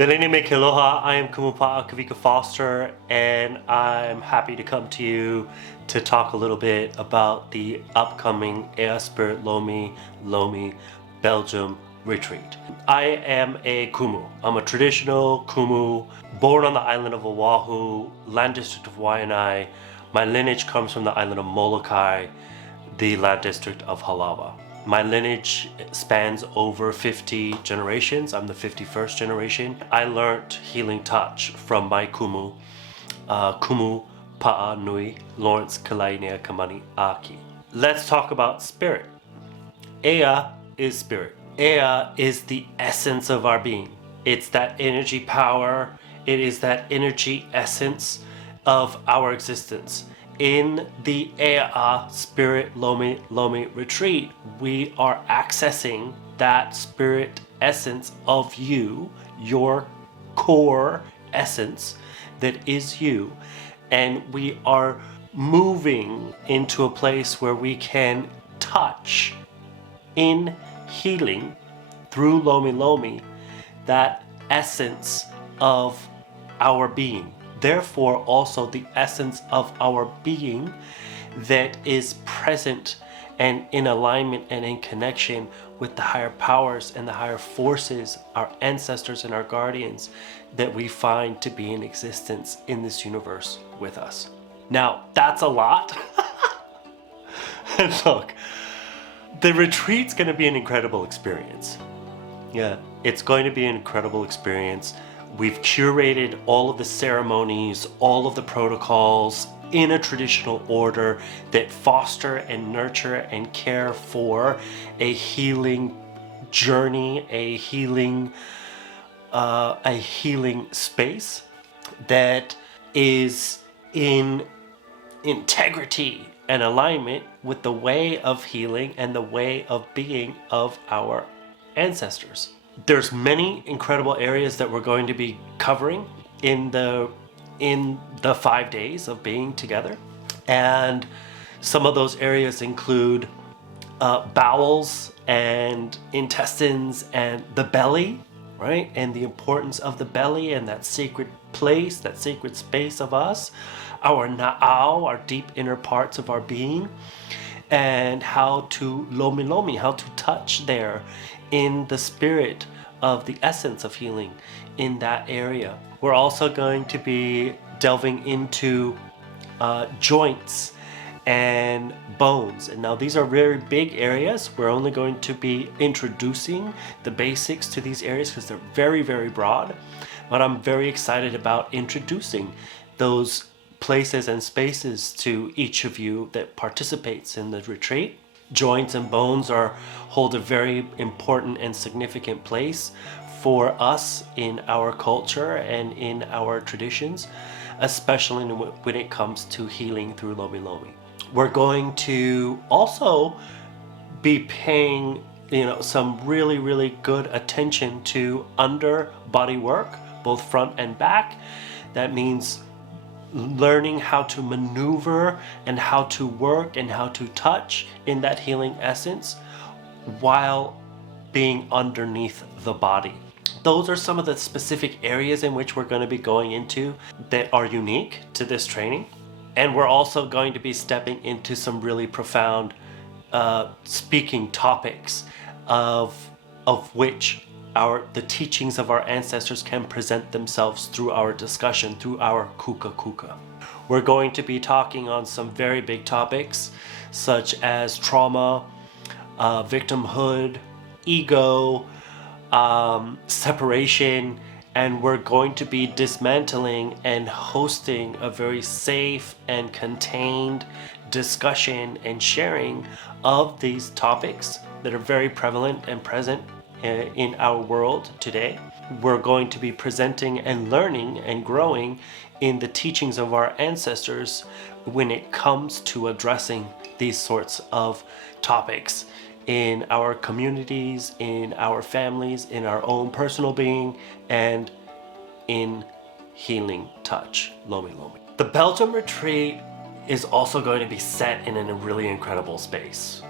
Delene me Aloha, I am Kumupa'a Kavika Foster, and I'm happy to come to you to talk a little bit about the upcoming Ea Spirit Lomi Belgium retreat. I am a Kumu. I'm a traditional Kumu, born on the island of Oahu, land district of Hawaiian. My lineage comes from the island of Molokai, the land district of Halawa. My lineage spans over 50 generations. I'm the 51st generation. I learned healing touch from my Kumu, Kumu Pa'a Nui, Lawrence Kalainea Kamani Aki. Let's talk about spirit. Ea is spirit. Ea is the essence of our being. It's that energy power. It is that energy essence of our existence. In the Ea Spirit Lomi Retreat, we are accessing that spirit essence of you, your core essence that is you. And we are moving into a place where we can touch in healing through Lomi Lomi that essence of our being. Therefore, also the essence of our being that is present and in alignment and in connection with the higher powers and the higher forces, our ancestors and our guardians that we find to be in existence in this universe with us. Now, that's a lot. And look, the retreat's going to be an incredible experience. Yeah, it's going to be an incredible experience. We've curated all of the ceremonies, all of the protocols in a traditional order that foster and nurture and care for a healing journey, a healing space that is in integrity and alignment with the way of healing and the way of being of our ancestors. There's many incredible areas that we're going to be covering in the 5 days of being together. And some of those areas include bowels and intestines and the belly, right? And the importance of the belly and that sacred place, that sacred space of us, our na'au, our deep inner parts of our being, and how to Lomi Lomi, how to touch there in the spirit of the essence of healing in that area. We're also going to be delving into joints and bones. And now these are very big areas. We're only going to be introducing the basics to these areas because they're very, very broad. But I'm very excited about introducing those places and spaces to each of you that participates in the retreat. Joints and bones hold a very important and significant place for us in our culture and in our traditions, especially when it comes to healing through Lomi Lomi. We're going to also be paying some really, really good attention to underbody work, both front and back. That means learning how to maneuver and how to work and how to touch in that healing essence while being underneath the body. Those are some of the specific areas in which we're going to be going into that are unique to this training. And we're also going to be stepping into some really profound speaking topics of which the teachings of our ancestors can present themselves through our discussion, through our kuka kuka. We're going to be talking on some very big topics such as trauma, victimhood, ego, separation, and we're going to be dismantling and hosting a very safe and contained discussion and sharing of these topics that are very prevalent and present in our world today. We're going to be presenting and learning and growing in the teachings of our ancestors when it comes to addressing these sorts of topics in our communities, in our families, in our own personal being, and in healing touch, Lomi Lomi. The Belgium retreat is also going to be set in a really incredible space.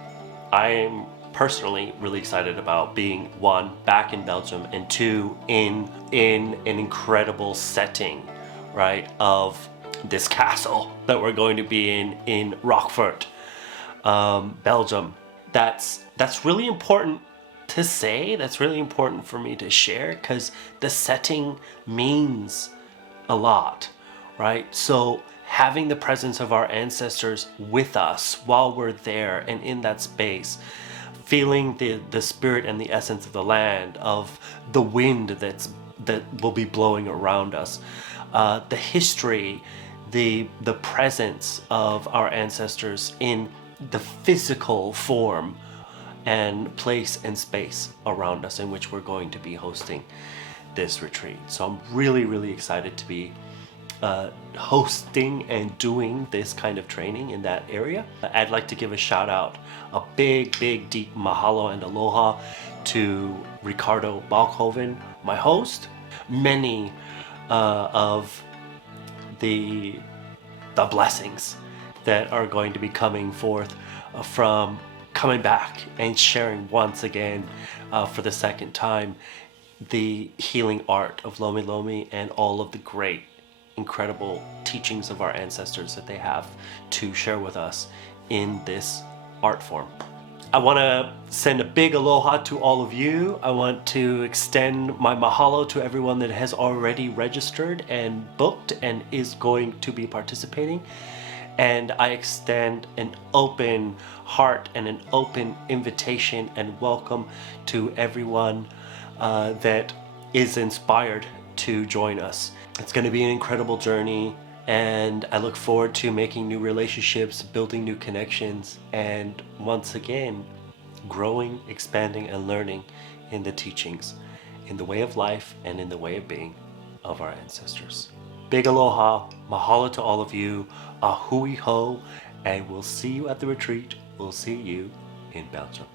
I'm personally really excited about being, one, back in Belgium, and two, in an incredible setting, right, of this castle that we're going to be in Rochefort, Belgium. That's really important to say. That's really important for me to share, because the setting means a lot, right? So having the presence of our ancestors with us while we're there and in that space, feeling the spirit and the essence of the land, of the wind that will be blowing around us, the history, the presence of our ancestors in the physical form and place and space around us in which we're going to be hosting this retreat. So I'm really excited to be hosting and doing this kind of training in that area. I'd like to give a shout out, a big deep mahalo and aloha to Ricardo Balkoven, my host. Many of the blessings that are going to be coming forth from coming back and sharing once again for the second time the healing art of Lomi Lomi and all of the great, incredible teachings of our ancestors that they have to share with us in this art form. I want to send a big aloha to all of you. I want to extend my mahalo to everyone that has already registered and booked and is going to be participating. And I extend an open heart and an open invitation and welcome to everyone that is inspired to join us. It's going to be an incredible journey, and I look forward to making new relationships, building new connections, and once again, growing, expanding, and learning in the teachings, in the way of life and in the way of being of our ancestors. Big aloha, mahalo to all of you, a hui ho, and we'll see you at the retreat. We'll see you in Belgium.